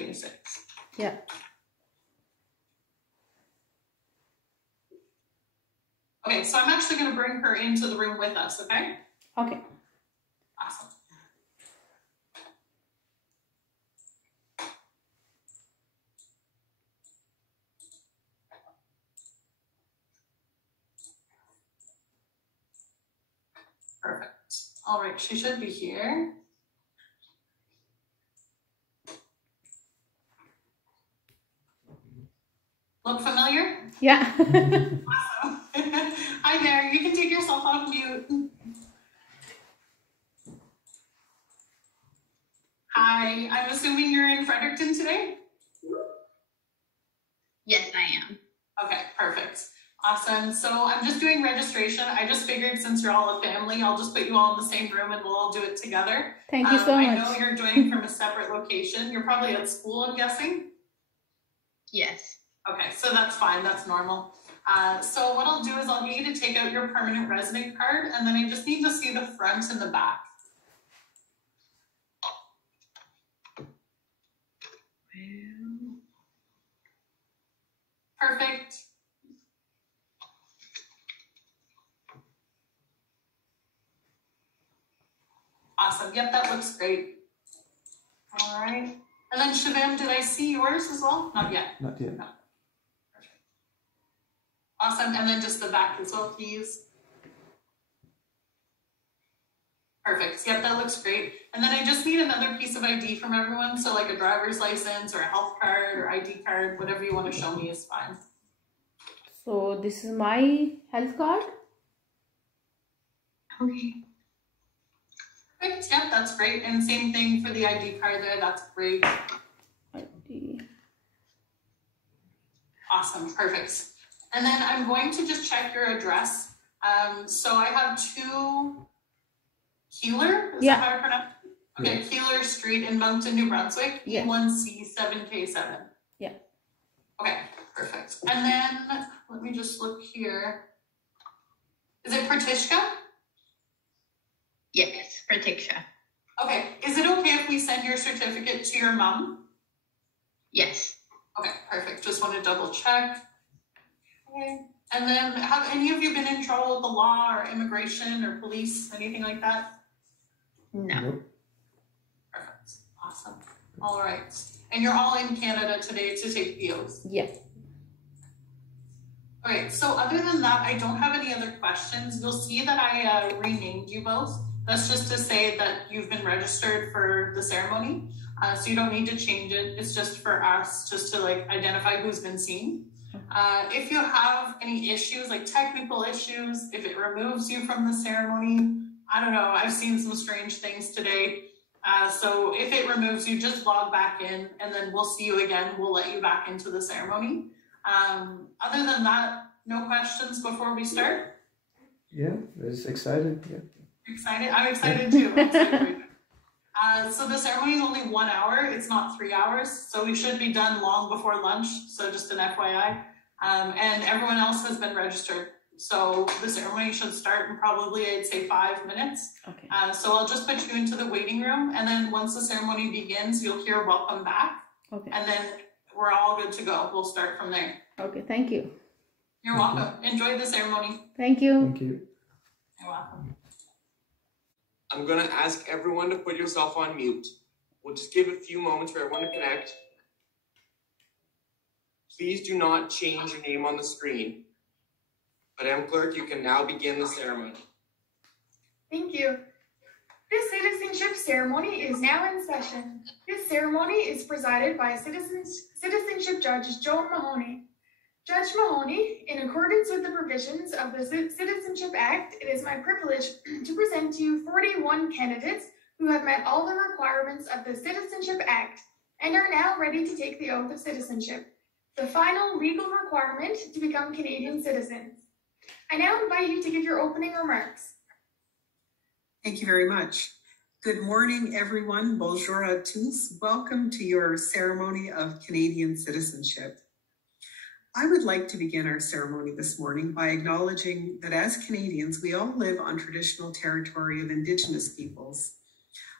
26. Yeah. Okay, so I'm actually going to bring her into the room with us, okay? Okay. Awesome. Perfect. All right, she should be here. Look familiar? Yeah. Awesome. Hi there, you can take yourself off mute. Hi, I'm assuming you're in Fredericton today? Yes, I am. Okay, perfect. Awesome. So I'm just doing registration. I just figured since you're all a family, I'll just put you all in the same room and we'll all do it together. Thank you so much. I know you're joining from a separate location. You're probably at school, I'm guessing? Yes. Okay, so that's fine. That's normal. So what I'll do is I'll get you to take out your permanent resident card, and then I just need to see the front and the back. Perfect. Awesome. Yep, that looks great. All right. And then Shivam, did I see yours as well? Not yet. Not yet. No. Perfect. Awesome. And then just the back as well, please. Perfect. Yep, that looks great. And then I just need another piece of ID from everyone. So like a driver's license or a health card or ID card, whatever you want to show me is fine. So this is my health card. Okay. Perfect. Yep, that's great. And same thing for the ID card there. That's great. ID. Awesome. Perfect. And then I'm going to just check your address. So I have 2 Keeler, is that how I pronounce it? Okay, Keeler Street in Moncton, New Brunswick, E1C7K7. Yeah. Okay, perfect. And then let me just look here. Is it Pratishka? Yes, Pratiksha. Okay, is it okay if we send your certificate to your mom? Yes. Okay, perfect. Just want to double check. Okay. And then have any of you been in trouble with the law or immigration or police, anything like that? No. Nope. Perfect. Awesome. All right. And you're all in Canada today to take the oath? Yes. All right. So other than that, I don't have any other questions. You'll see that I renamed you both. That's just to say that you've been registered for the ceremony. So you don't need to change it. It's just for us, just to like identify who's been seen. If you have any issues, like technical issues, if it removes you from the ceremony, I don't know, I've seen some strange things today. So if it removes you, just log back in and then we'll see you again. We'll let you back into the ceremony. Other than that, no questions before we start? Yeah, it's excited. Yeah. Excited? I'm excited too. I'm excited. So the ceremony is only 1 hour. It's not 3 hours. So we should be done long before lunch. So just an FYI. And everyone else has been registered. So the ceremony should start in probably, I'd say, 5 minutes. Okay. So I'll just put you into the waiting room. And then once the ceremony begins, you'll hear welcome back. Okay. And then we're all good to go. We'll start from there. Okay. Thank you. You're welcome. Enjoy the ceremony. Thank you. Thank you. You're welcome. I'm going to ask everyone to put yourself on mute. We'll just give a few moments for everyone to connect. Please do not change your name on the screen. Madam Clerk, you can now begin the ceremony. Thank you. This citizenship ceremony is now in session. This ceremony is presided by Citizenship Judge Joan Mahoney. Judge Mahoney, in accordance with the provisions of the Citizenship Act, it is my privilege to present to you 41 candidates who have met all the requirements of the Citizenship Act and are now ready to take the oath of citizenship, the final legal requirement to become Canadian citizens. I now invite you to give your opening remarks. Thank you very much. Good morning, everyone. Bonjour à tous. Welcome to your ceremony of Canadian citizenship. I would like to begin our ceremony this morning by acknowledging that as Canadians, we all live on traditional territory of Indigenous peoples.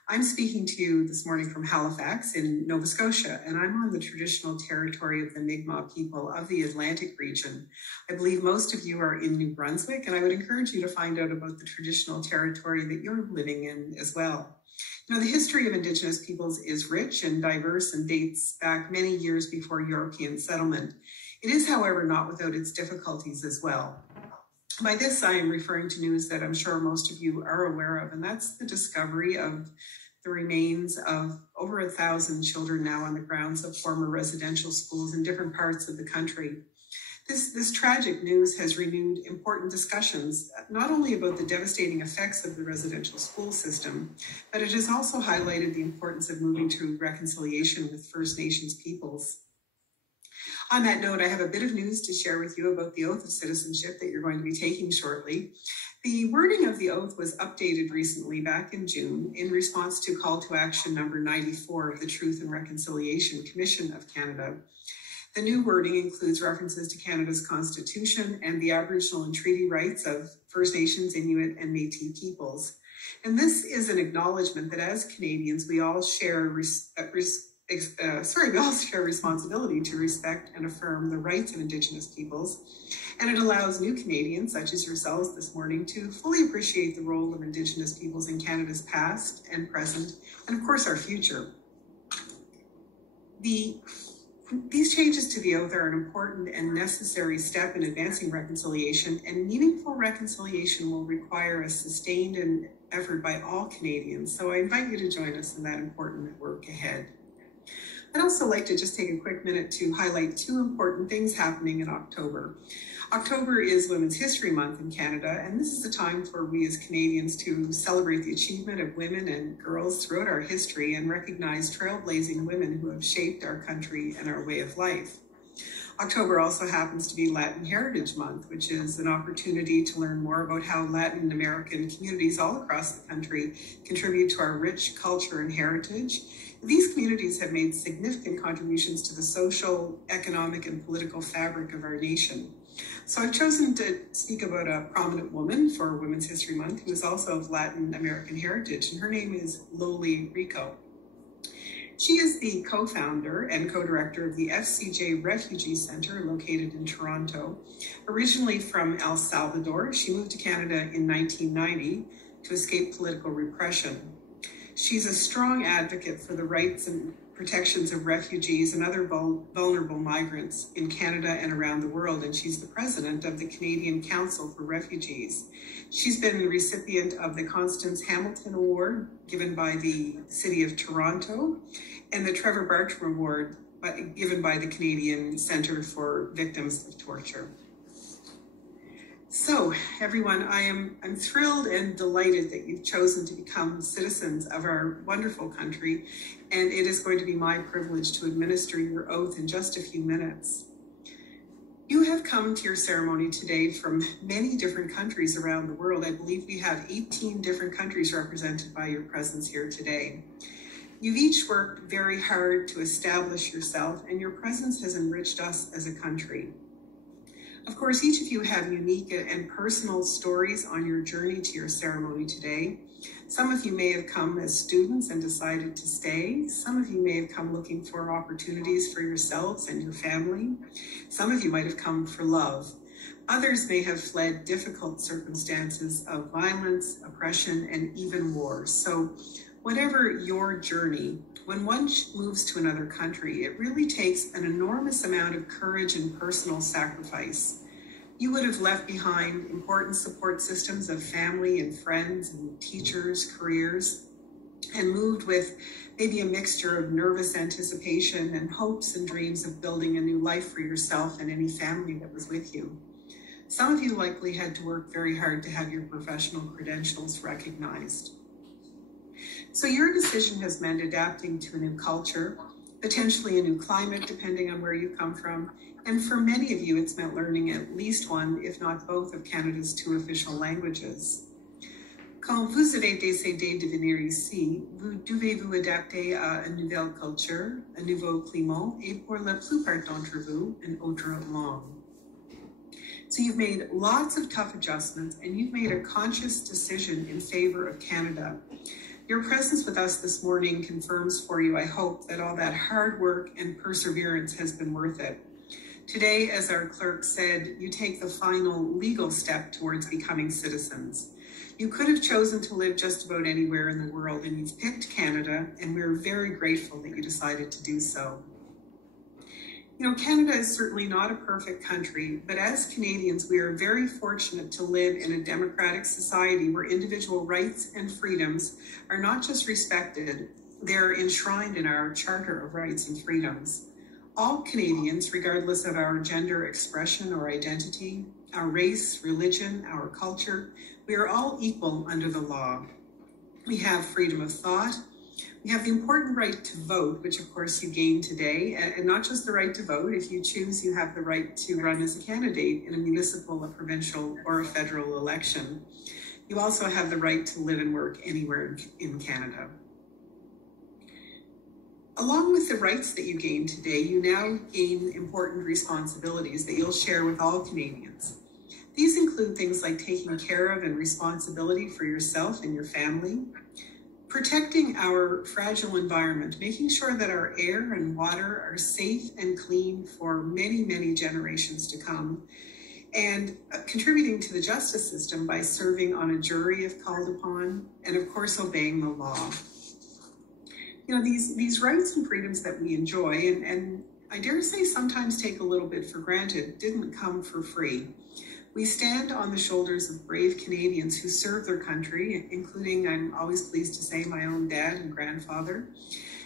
I'm speaking to you this morning from Halifax in Nova Scotia, and I'm on the traditional territory of the Mi'kmaq people of the Atlantic region. I believe most of you are in New Brunswick, and I would encourage you to find out about the traditional territory that you're living in as well. You know, the history of Indigenous peoples is rich and diverse and dates back many years before European settlement. It is, however, not without its difficulties as well. By this, I am referring to news that I'm sure most of you are aware of, and that's the discovery of the remains of over 1,000 children now on the grounds of former residential schools in different parts of the country. This tragic news has renewed important discussions, not only about the devastating effects of the residential school system, but it has also highlighted the importance of moving to reconciliation with First Nations peoples. On that note, I have a bit of news to share with you about the Oath of Citizenship that you're going to be taking shortly. The wording of the oath was updated recently back in June in response to call to action number 94 of the Truth and Reconciliation Commission of Canada. The new wording includes references to Canada's Constitution and the Aboriginal and treaty rights of First Nations, Inuit, and Métis peoples. And this is an acknowledgement that as Canadians, we all share responsibility to respect and affirm the rights of Indigenous peoples. And it allows new Canadians, such as yourselves this morning, to fully appreciate the role of Indigenous peoples in Canada's past and present, and of course our future. These changes to the oath are an important and necessary step in advancing reconciliation, and meaningful reconciliation will require a sustained effort by all Canadians. So I invite you to join us in that important work ahead. I'd also like to just take a quick minute to highlight two important things happening in October. October is Women's History Month in Canada, and this is a time for we as Canadians to celebrate the achievement of women and girls throughout our history and recognize trailblazing women who have shaped our country and our way of life. October also happens to be Latin Heritage Month, which is an opportunity to learn more about how Latin American communities all across the country contribute to our rich culture and heritage. These communities have made significant contributions to the social, economic, and political fabric of our nation. So I've chosen to speak about a prominent woman for Women's History Month who is also of Latin American heritage, and her name is Loli Rico. She is the co-founder and co-director of the FCJ Refugee Center located in Toronto. Originally from El Salvador, she moved to Canada in 1990 to escape political repression. She's a strong advocate for the rights and protections of refugees and other vulnerable migrants in Canada and around the world, and she's the president of the Canadian Council for Refugees. She's been the recipient of the Constance Hamilton Award given by the City of Toronto and the Trevor Bartram Award given by the Canadian Centre for Victims of Torture. So, everyone, I'm thrilled and delighted that you've chosen to become citizens of our wonderful country, and it is going to be my privilege to administer your oath in just a few minutes. You have come to your ceremony today from many different countries around the world. I believe we have 18 different countries represented by your presence here today. You've each worked very hard to establish yourself, and your presence has enriched us as a country. Of course, each of you have unique and personal stories on your journey to your ceremony today. Some of you may have come as students and decided to stay. Some of you may have come looking for opportunities for yourselves and your family. Some of you might have come for love. Others may have fled difficult circumstances of violence, oppression, and even war. So whatever your journey, when one moves to another country, it really takes an enormous amount of courage and personal sacrifice. You would have left behind important support systems of family and friends and teachers, careers, and moved with maybe a mixture of nervous anticipation and hopes and dreams of building a new life for yourself and any family that was with you. Some of you likely had to work very hard to have your professional credentials recognized. So your decision has meant adapting to a new culture, potentially a new climate, depending on where you come from. And for many of you, it's meant learning at least one, if not both, of Canada's 2 official languages. Quand vous avez décidé de venir ici, vous devez vous adapter à une nouvelle culture, un nouveau climat, et pour la plupart d'entre vous, une autre langue. So you've made lots of tough adjustments, and you've made a conscious decision in favor of Canada. Your presence with us this morning confirms for you, I hope, that all that hard work and perseverance has been worth it. Today, as our clerk said, you take the final legal step towards becoming citizens. You could have chosen to live just about anywhere in the world, and you've picked Canada, and we're very grateful that you decided to do so. You know, Canada is certainly not a perfect country, but as Canadians, we are very fortunate to live in a democratic society where individual rights and freedoms are not just respected, they're enshrined in our Charter of Rights and Freedoms. All Canadians, regardless of our gender expression or identity, our race, religion, our culture, we are all equal under the law. We have freedom of thought. We have the important right to vote, which of course you gain today, and not just the right to vote. If you choose, you have the right to run as a candidate in a municipal, a provincial, or a federal election. You also have the right to live and work anywhere in Canada. Along with the rights that you gain today, you now gain important responsibilities that you'll share with all Canadians. These include things like taking care of and responsibility for yourself and your family, protecting our fragile environment, making sure that our air and water are safe and clean for many, many generations to come, and contributing to the justice system by serving on a jury if called upon, and of course obeying the law. You know, these rights and freedoms that we enjoy, and I dare say sometimes take a little bit for granted, didn't come for free. We stand on the shoulders of brave Canadians who serve their country, including, I'm always pleased to say, my own dad and grandfather,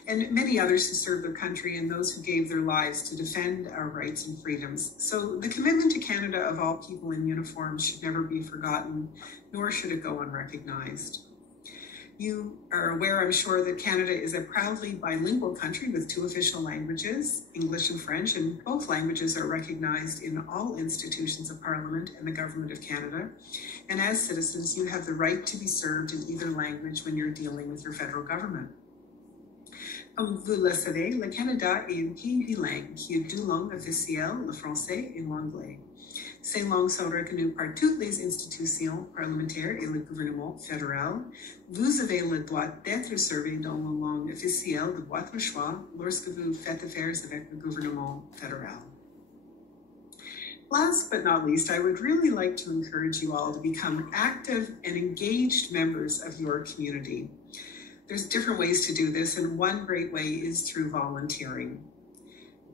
and many others who serve their country and those who gave their lives to defend our rights and freedoms. So the commitment to Canada of all people in uniform should never be forgotten, nor should it go unrecognized. You are aware, I'm sure, that Canada is a proudly bilingual country with 2 official languages, English and French, and both languages are recognized in all institutions of Parliament and the Government of Canada. And as citizens, you have the right to be served in either language when you're dealing with your federal government. Comme vous le savez, le Canada est un pays bilingue qui a 2 langues officielles, le français et l'anglais. Ces langues sont reconnues par toutes les institutions parlementaires et le gouvernement fédéral. Vous avez le droit d'être servi dans la langue officielle de votre choix lorsque vous faites affaires avec le gouvernement fédéral. Last but not least, I would really like to encourage you all to become active and engaged members of your community. There's different ways to do this, and one great way is through volunteering.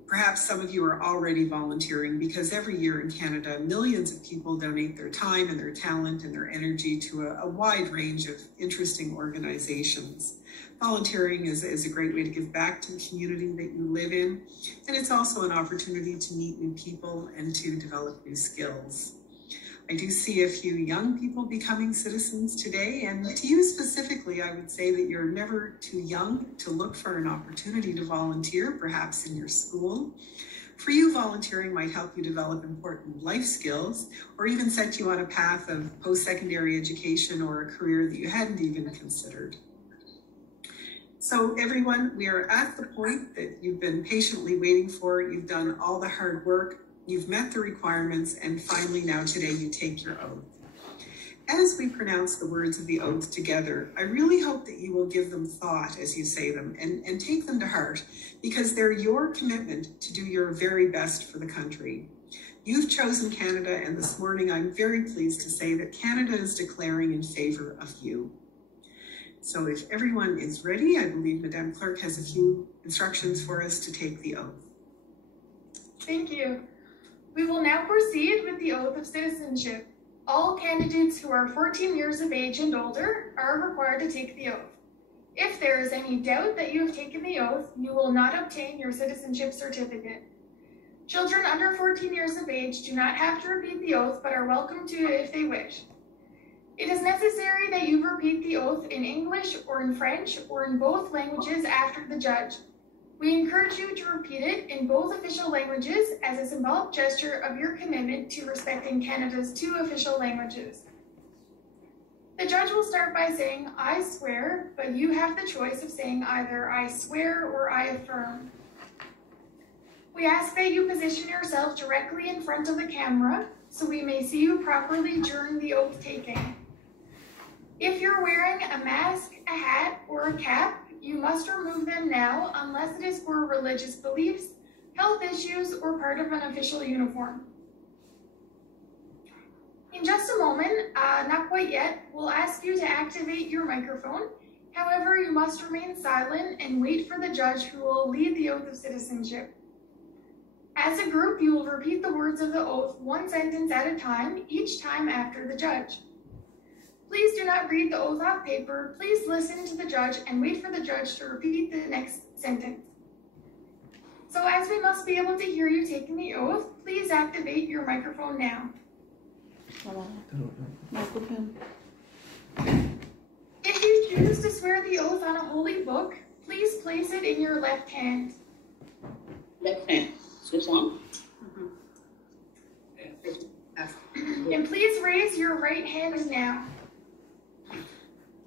Perhaps some of you are already volunteering because every year in Canada, millions of people donate their time and their talent and their energy to a wide range of interesting organizations. Volunteering is a great way to give back to the community that you live in, and it's also an opportunity to meet new people and to develop new skills. I do see a few young people becoming citizens today, and to you specifically, I would say that you're never too young to look for an opportunity to volunteer, perhaps in your school. For you, volunteering might help you develop important life skills, or even set you on a path of post-secondary education or a career that you hadn't even considered. So everyone, we are at the point that you've been patiently waiting for. You've done all the hard work. You've met the requirements, and finally now today you take your oath. As we pronounce the words of the oath together, I really hope that you will give them thought as you say them and take them to heart, because they're your commitment to do your very best for the country. You've chosen Canada, and this morning I'm very pleased to say that Canada is declaring in favor of you. So if everyone is ready, I believe Madame Clerk has a few instructions for us to take the oath. Thank you. We will now proceed with the Oath of Citizenship. All candidates who are 14 years of age and older are required to take the oath. If there is any doubt that you have taken the oath, you will not obtain your citizenship certificate. Children under 14 years of age do not have to repeat the oath, but are welcome to if they wish. It is necessary that you repeat the oath in English or in French or in both languages after the judge. We encourage you to repeat it in both official languages as a symbolic gesture of your commitment to respecting Canada's 2 official languages. The judge will start by saying, "I swear," but you have the choice of saying either "I swear" or "I affirm." We ask that you position yourself directly in front of the camera so we may see you properly during the oath taking. If you're wearing a mask, a hat, or a cap, you must remove them now unless it is for religious beliefs, health issues, or part of an official uniform. In just a moment, not quite yet, we'll ask you to activate your microphone. However, you must remain silent and wait for the judge who will lead the Oath of Citizenship. As a group, you will repeat the words of the oath one sentence at a time, each time after the judge. Please do not read the oath off paper. Please listen to the judge and wait for the judge to repeat the next sentence. So as we must be able to hear you taking the oath, please activate your microphone now. If you choose to swear the oath on a holy book, please place it in your left hand. Left hand. Switch on. And please raise your right hand now.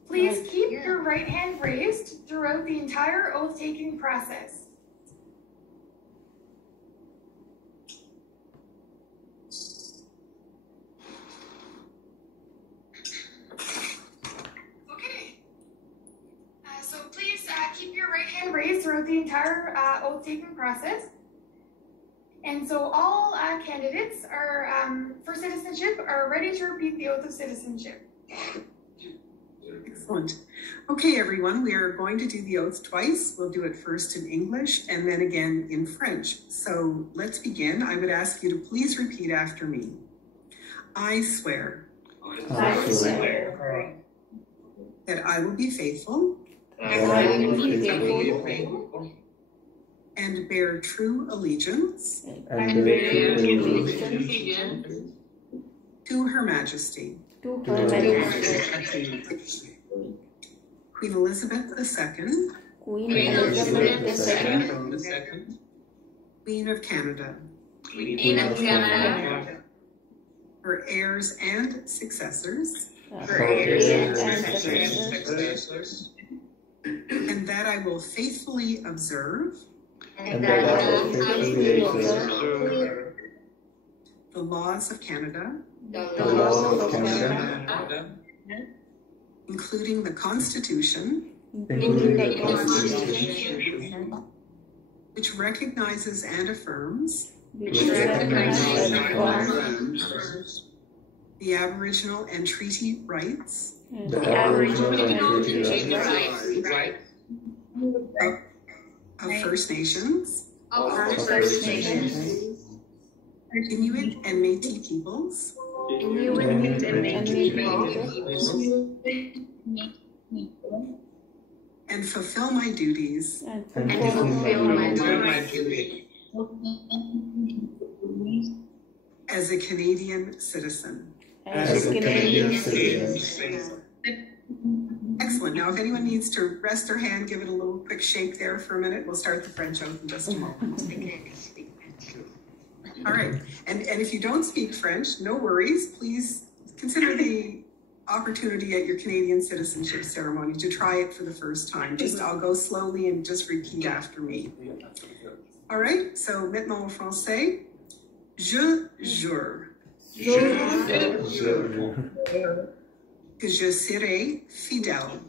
Please keep your right hand raised throughout the entire oath-taking process. Okay. So please keep your right hand raised throughout the entire oath-taking process. And so all candidates are for citizenship are ready to repeat the Oath of Citizenship. Excellent. Okay, everyone, we are going to do the oath twice. We'll do it first in English and then again in French. So let's begin. I would ask you to please repeat after me. I swear. I swear that I will be faithful that I will be faithful and bear true allegiance and bear true allegiance to Her Majesty, To Her Majesty, Queen Elizabeth II, Queen Elizabeth II, Queen of Canada, Queen of Canada, her heirs and successors, her heirs and successors, and that I will faithfully observe and that I will faithfully observe the laws of Canada, the laws of Canada, including the Constitution, including the Constitution, which recognizes and affirms which recognizes and affirms the Aboriginal and treaty rights the Aboriginal and treaty rights of First Nations, First Nations, Inuit and Métis peoples, Inuit and Métis and fulfill my duties and fulfill my duties as a Canadian citizen. as a Canadian citizen. Excellent. Now, if anyone needs to rest their hand, give it a little quick shake there for a minute. We'll start the French oath in just a moment. All right. And if you don't speak French, no worries. Please consider the opportunity at your Canadian citizenship ceremony to try it for the first time. I'll go slowly and just repeat after me. All right. So, maintenant en français. Je jure que je serai fidèle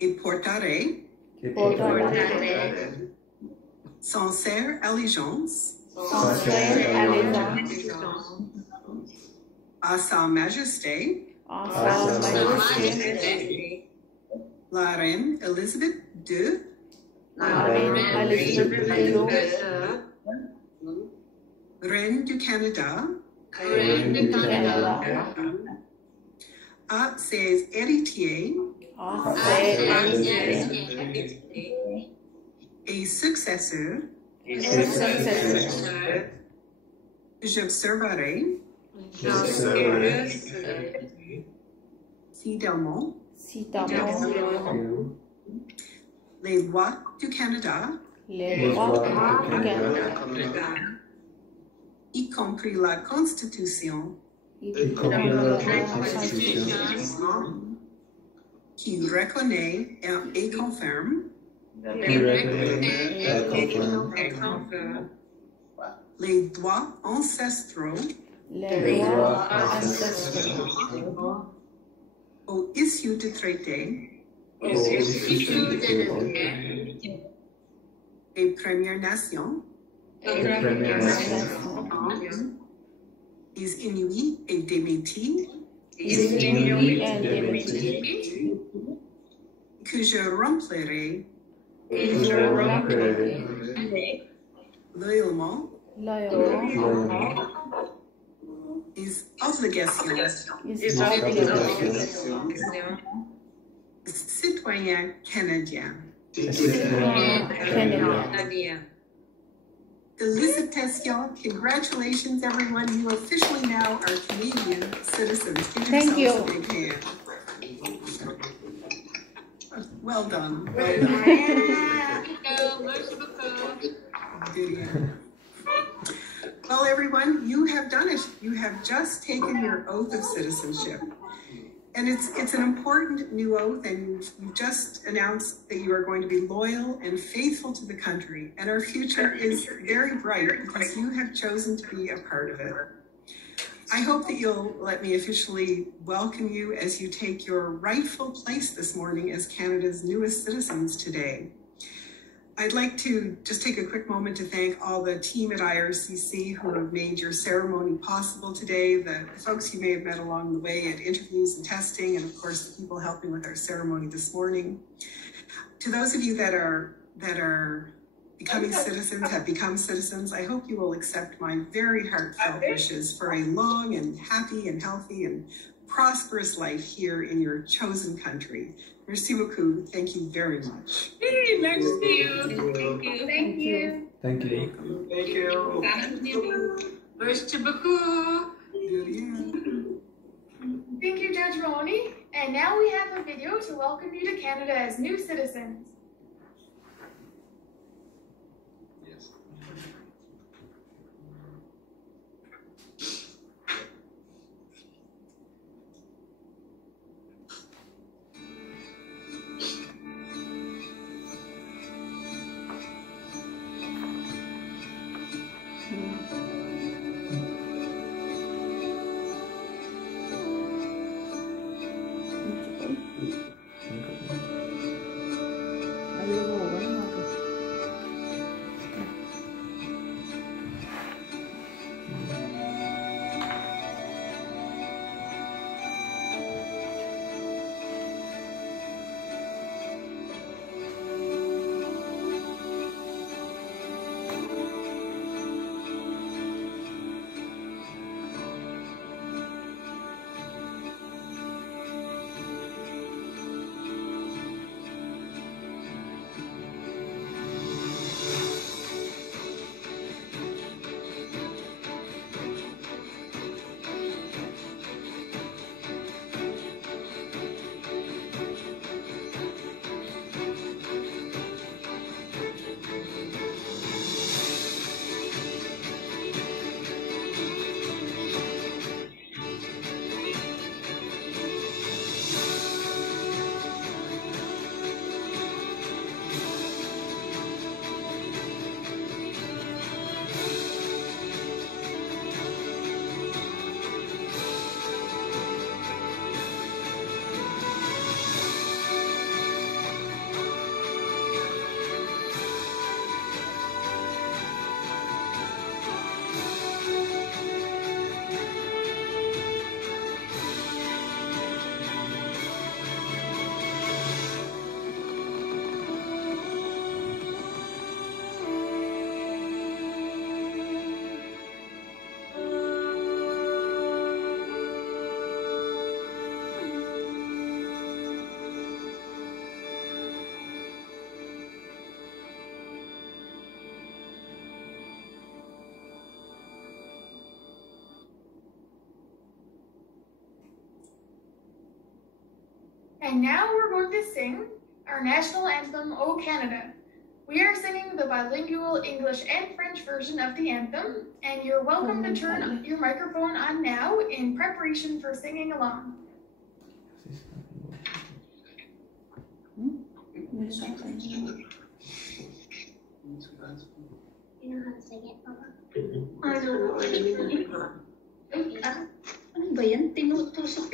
et porterai sincère allégeance à Sa Majesté la Reine Elizabeth II, Reine du Canada, à ses héritiers et successeurs, j'observerai fidèlement les lois du Canada, y compris la Constitution, qui reconnaît et confirme les droits ancestraux les lois ancestrales, au issue de traité des Premières Nations, des Inuits et des Métis, que je remplirai loyalement les obligations citoyens canadiens. Felicitations, congratulations everyone, you officially now are Canadian citizens. Give Thank yourselves you. a big hand. Well done. Well done. Well, everyone, you have done it. You have just taken your oath of citizenship. And it's an important new oath, and you've just announced that you are going to be loyal and faithful to the country. And our future is very bright because you have chosen to be a part of it. I hope that you'll let me officially welcome you as you take your rightful place this morning as Canada's newest citizens today. I'd like to just take a quick moment to thank all the team at IRCC who have made your ceremony possible today, the folks you may have met along the way at interviews and testing, and of course the people helping with our ceremony this morning. To those of you that are becoming citizens, have become citizens, I hope you will accept my very heartfelt wishes for a long and happy and healthy and prosperous life here in your chosen country. Merci beaucoup. Thank you very much. Hey, nice to see you. Thank you. Thank you. Thank you. Thank you. Merci beaucoup. Thank you, Judge Mahoney. And now we have a video to welcome you to Canada as new citizens. And now we're going to sing our national anthem, O Canada. We are singing the bilingual English and French version of the anthem, and you're welcome to turn your microphone on now in preparation for singing along. You know how to sing it, Papa? I don't know. Ano ba yan? Tinutusok.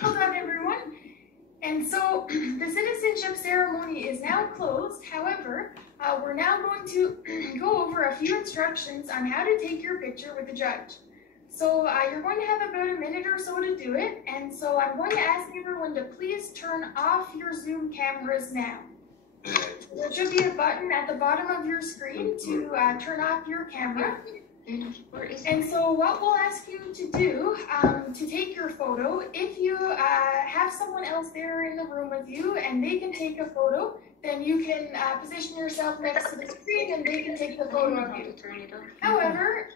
Well done, everyone. And so the citizenship ceremony is now closed. However, we're now going to go over a few instructions on how to take your picture with the judge. So you're going to have about a minute or so to do it. And so I'm going to ask everyone to please turn off your Zoom cameras now. There should be a button at the bottom of your screen to turn off your camera. And so what we'll ask you to do to take your photo, if you have someone else there in the room with you and they can take a photo, then you can position yourself next to the screen and they can take the photo of you. However,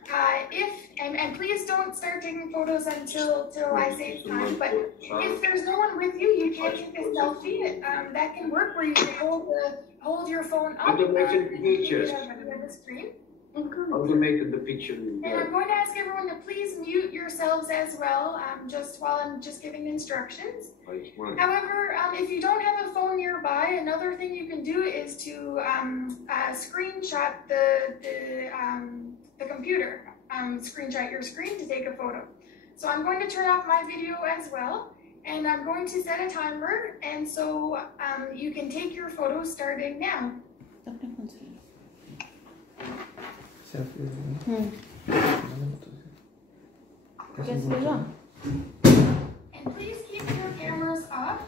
and please don't start taking photos until I say it's time, but if there's no one with you, you can't take a selfie. That can work where you can hold your phone up to make it pictures. the screen. How to make the picture? And I'm going to ask everyone to please mute yourselves as well, just while I'm just giving instructions. However, if you don't have a phone nearby, another thing you can do is to screenshot the computer. Screenshot your screen to take a photo. So I'm going to turn off my video as well, and I'm going to set a timer, and so you can take your photo starting now. And please keep your cameras off.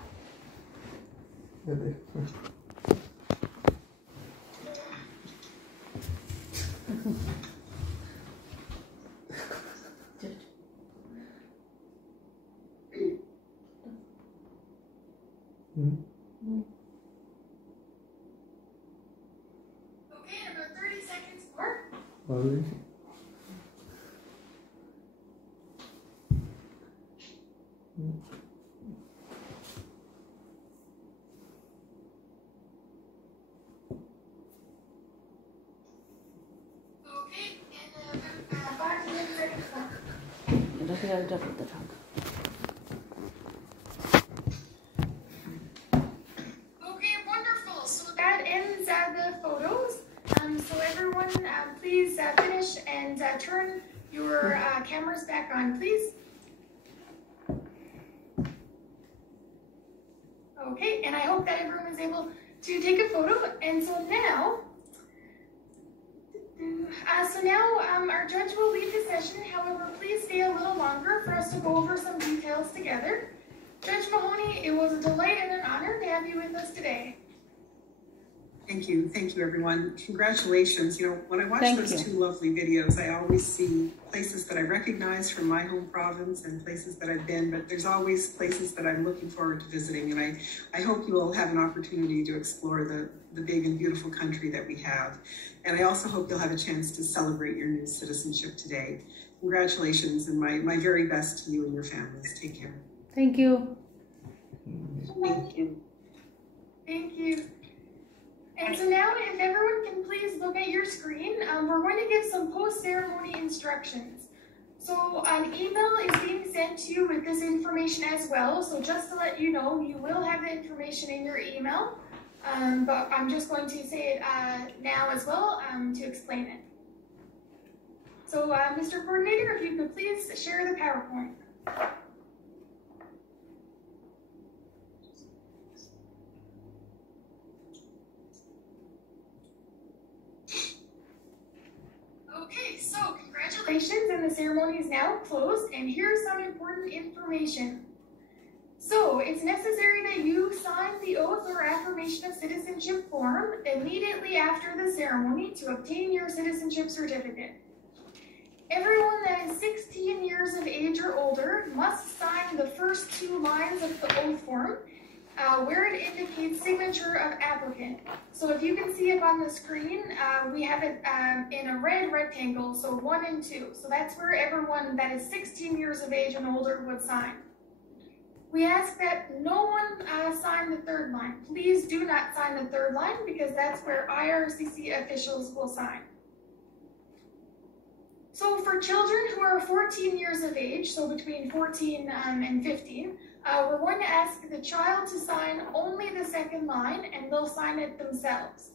Okay, in about 30 seconds more. Okay, and about 5 minutes seconds more. Okay, wonderful. So that ends the photos. So everyone, please finish and turn your cameras back on, please. Okay, and I hope that everyone is able to take a photo. And so now, our judge will leave the session. However, please stay a little longer for us to go over some details together. Judge Mahoney, it was a delight and an honor to have you with us today. Thank you. Thank you, everyone. Congratulations. You know, when I watch Thank those you. two lovely videos, I always see places that I recognize from my home province and places that I've been, but there's always places that I'm looking forward to visiting. And I hope you will have an opportunity to explore the big and beautiful country that we have. And I also hope you'll have a chance to celebrate your new citizenship today. Congratulations, and my very best to you and your families. Take care. Thank you. Thank you. Thank you. And so now, if everyone can please look at your screen, we're going to give some post-ceremony instructions. So an email is being sent to you with this information as well. So just to let you know, you will have the information in your email, but I'm just going to say it now as well to explain it. So Mr. Coordinator, if you could please share the PowerPoint. Okay, so congratulations, and the ceremony is now closed, and here's some important information. So it's necessary that you sign the oath or affirmation of citizenship form immediately after the ceremony to obtain your citizenship certificate. Everyone that is 16 years of age or older must sign the first 2 lines of the oath form where it indicates signature of applicant. So if you can see up on the screen, we have it in a red rectangle, so 1 and 2. So that's where everyone that is 16 years of age and older would sign. We ask that no one sign the 3rd line. Please do not sign the 3rd line because that's where IRCC officials will sign. So for children who are 14 years of age, so between 14 and 15, we're going to ask the child to sign only the 2nd line, and they'll sign it themselves.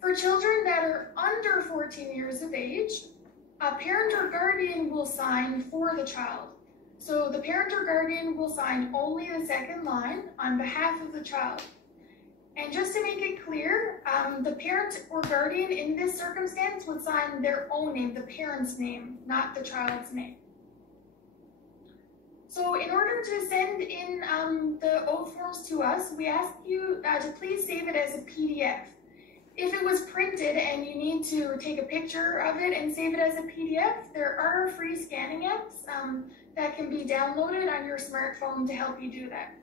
For children that are under 14 years of age, a parent or guardian will sign for the child. So the parent or guardian will sign only the 2nd line on behalf of the child. And just to make it clear, the parent or guardian in this circumstance would sign their own name, the parent's name, not the child's name. So in order to send in the oath forms to us, we ask you to please save it as a PDF. If it was printed and you need to take a picture of it and save it as a PDF, there are free scanning apps that can be downloaded on your smartphone to help you do that.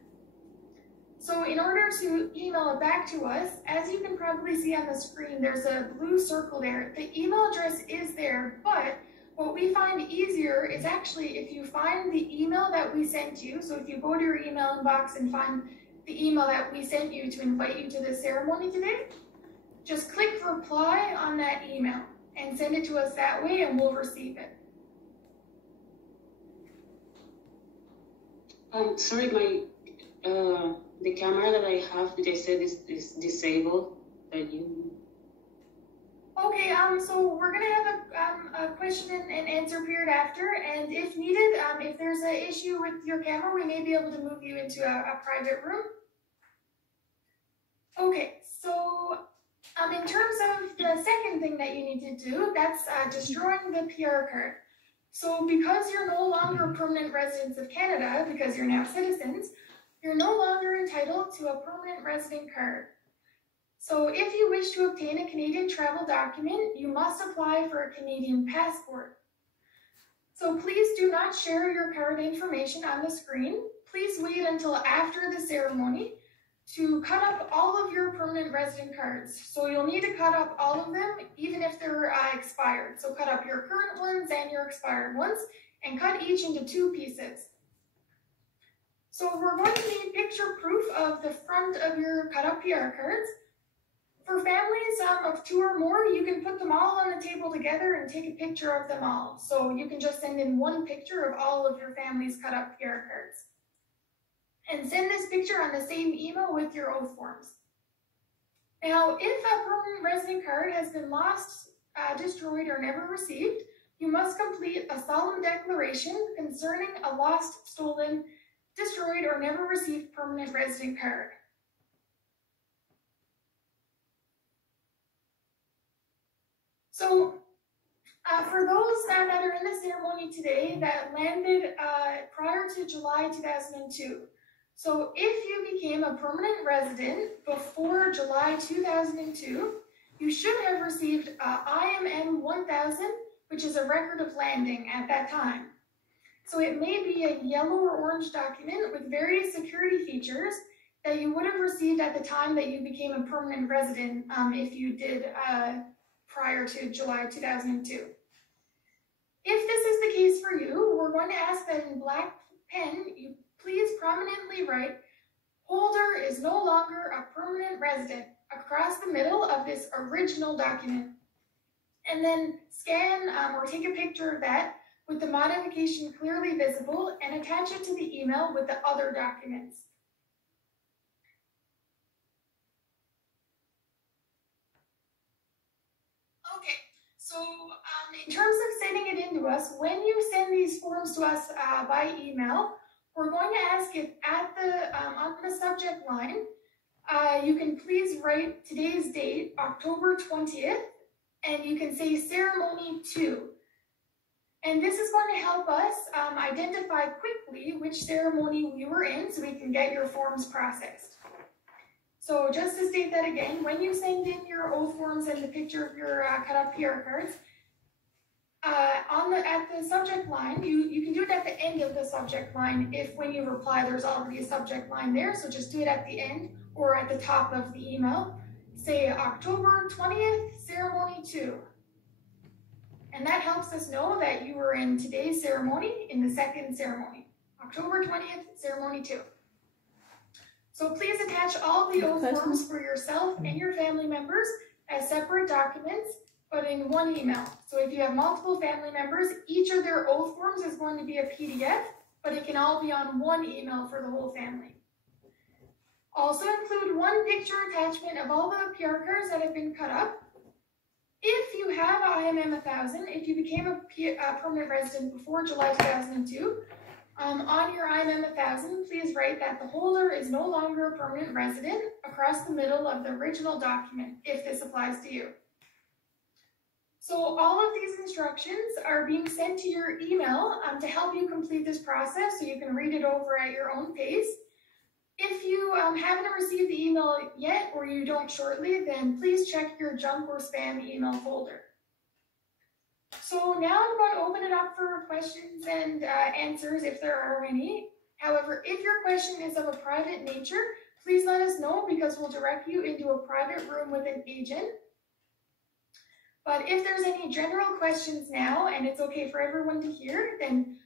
So in order to email it back to us, as you can probably see on the screen, there's a blue circle there. The email address is there, but what we find easier is actually if you find the email that we sent you, so if you go to your email inbox and find the email that we sent you to invite you to the ceremony today, just click reply on that email and send it to us that way and we'll receive it. Sorry, the camera that I have, they said is disabled. That you. Okay, so we're gonna have a question and answer period after, and if needed, if there's an issue with your camera, we may be able to move you into a private room. Okay, so in terms of the second thing that you need to do, that's destroying the PR card. So because you're no longer permanent residents of Canada, because you're now citizens, you're no longer entitled to a permanent resident card. So if you wish to obtain a Canadian travel document, you must apply for a Canadian passport. So please do not share your card information on the screen. Please wait until after the ceremony to cut up all of your permanent resident cards. So you'll need to cut up all of them, even if they're expired. So cut up your current ones and your expired ones, and cut each into 2 pieces. So we're going to need picture proof of the front of your cut up PR cards. For families of 2 or more, you can put them all on the table together and take a picture of them all. So you can just send in 1 picture of all of your family's cut up PR cards. And send this picture on the same email with your oath forms. Now, if a permanent resident card has been lost, destroyed, or never received, you must complete a solemn declaration concerning a lost, stolen, destroyed, or never received permanent resident card. So, for those that are in the ceremony today that landed prior to July 2002, So if you became a permanent resident before July 2002, you should have received IMM 1000, which is a record of landing at that time. So it may be a yellow or orange document with various security features that you would have received at the time that you became a permanent resident if you did prior to July 2002. If this is the case for you, we're going to ask that in black pen, you please prominently write, "Holder is no longer a permanent resident," across the middle of this original document. And then scan or take a picture of that with the modification clearly visible and attach it to the email with the other documents. Okay, so in terms of sending it in to us, when you send these forms to us by email, we're going to ask if at the on the subject line, you can please write today's date, October 20th, and you can say ceremony 2. And this is going to help us identify quickly which ceremony we were in so we can get your forms processed. So just to state that again, when you send in your oath forms and the picture of your cut up PR cards, at the subject line, you can do it at the end of the subject line if when you reply there's already a subject line there, so just do it at the end or at the top of the email. Say October 20th, ceremony 2. And that helps us know that you were in today's ceremony in the second ceremony, October 20th, ceremony 2. So please attach all the oath forms for yourself and your family members as separate documents, but in one email. So if you have multiple family members, each of their oath forms is going to be a PDF, but it can all be on one email for the whole family. Also include one picture attachment of all the PR cards that have been cut up. If you have IMM 1000, if you became a permanent resident before July 2002, on your IMM 1000, please write that the holder is no longer a permanent resident across the middle of the original document, if this applies to you. So all of these instructions are being sent to your email to help you complete this process so you can read it over at your own pace. If you haven't received the email yet or you don't shortly, then please check your junk or spam email folder. So now I'm going to open it up for questions and answers if there are any. However, if your question is of a private nature, please let us know because we'll direct you into a private room with an agent. But if there's any general questions now and it's okay for everyone to hear, then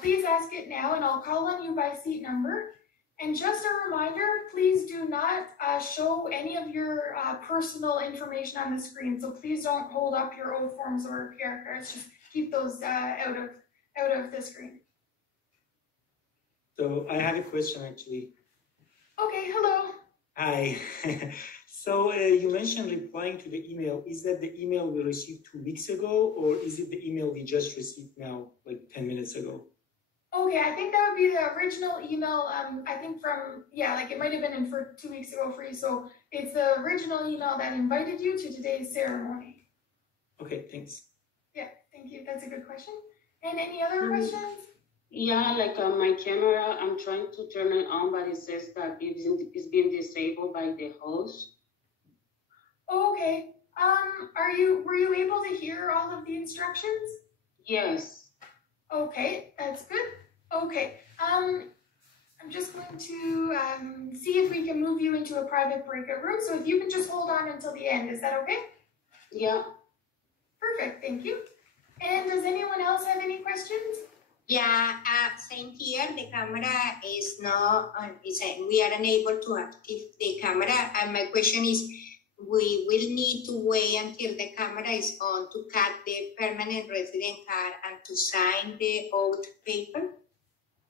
please ask it now and I'll call on you by seat number. And just a reminder, please do not show any of your personal information on the screen. So please don't hold up your oath forms or PR cards. Just keep those out of the screen. So I have a question actually. Okay, hello. Hi. So you mentioned replying to the email. Is that the email we received 2 weeks ago, or is it the email we just received now, like 10 minutes ago? Okay, I think that would be the original email, I think from, yeah, like it might have been in for 2 weeks ago for you. So it's the original email that invited you to today's ceremony. Okay, thanks. Yeah, thank you. That's a good question. And any other questions? Yeah, like my camera, I'm trying to turn it on, but it says that it's being disabled by the host. Okay. Were you able to hear all of the instructions? Yes. Okay, that's good. Okay. I'm just going to see if we can move you into a private breakout room. So if you can just hold on until the end, is that okay? Yeah. Perfect, thank you. And does anyone else have any questions? Yeah, same here. The camera is not, we are unable to activate the camera. And my question is, we will need to wait until the camera is on to cut the permanent resident card and to sign the oath paper?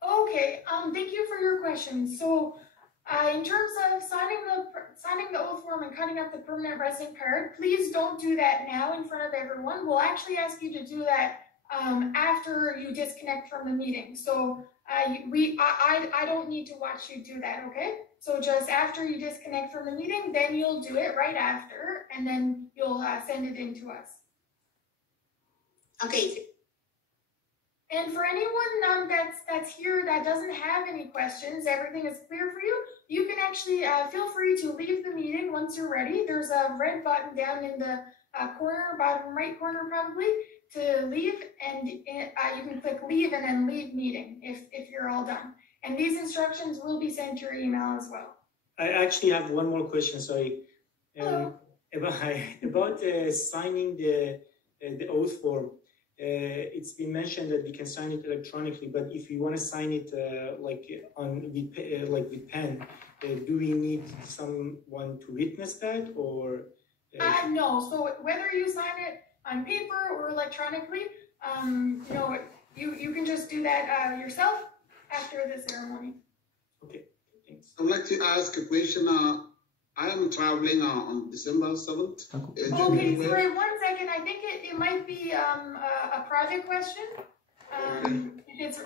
Okay, thank you for your question. So in terms of signing the oath form and cutting up the permanent resident card, please don't do that now in front of everyone. We'll actually ask you to do that after you disconnect from the meeting. So I don't need to watch you do that, okay? So just after you disconnect from the meeting, then you'll do it right after, and then you'll send it in to us. Okay. And for anyone that's here that doesn't have any questions, everything is clear for you, you can actually feel free to leave the meeting once you're ready. There's a red button down in the corner, bottom right corner probably, to leave, and you can click leave and then leave meeting if you're all done. And these instructions will be sent to your email as well. I actually have one more question, sorry. About signing the oath form. It's been mentioned that we can sign it electronically, but if you want to sign it with pen, do we need someone to witness that, or? No. So whether you sign it on paper or electronically, you can just do that yourself after the ceremony. Okay, thanks. I'd like to ask a question. I am traveling on December 7th. Okay, sorry, 1 second. I think it might be a project question. It's